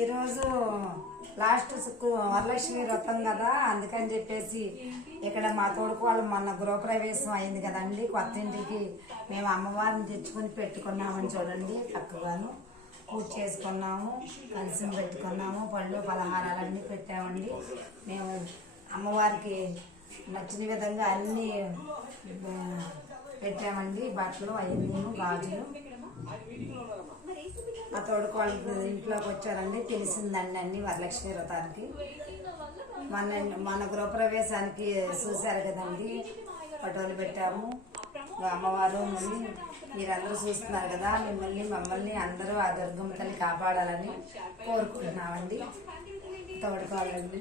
ఈరోజు లాస్ట్ వరలక్ష్మి వ్రతం కదా, అందుకని చెప్పేసి ఇక్కడ మా తోడుకోళ్ళు మొన్న గృహప్రవేశం అయింది కదండి. కొత్త ఇంటికి మేము అమ్మవారిని తెచ్చుకొని పెట్టుకున్నామని చూడండి. చక్కగాను పూజ చేసుకున్నాము, కలిసి పెట్టుకున్నాము, పళ్ళు పలహారాలన్నీ పెట్టామండి. మేము అమ్మవారికి నచ్చిన విధంగా అన్నీ పెట్టామండి. బట్టలు అవన్నీ గాజులు. మా తోడుకోళ్ళ ఇంట్లోకి వచ్చారండి, తెలిసిందండి అన్ని వరలక్ష్మి వ్రతానికి. మన గృహప్రవేశానికి చూశారు కదండి, ఫోటోలు పెట్టాము. అమ్మవారు మళ్ళీ మీరందరూ చూస్తున్నారు కదా, మమ్మల్ని అందరూ ఆ దుర్గమ్మ తల్లి కాపాడాలని కోరుకుంటున్నామండి. తోడుకోవాలండి.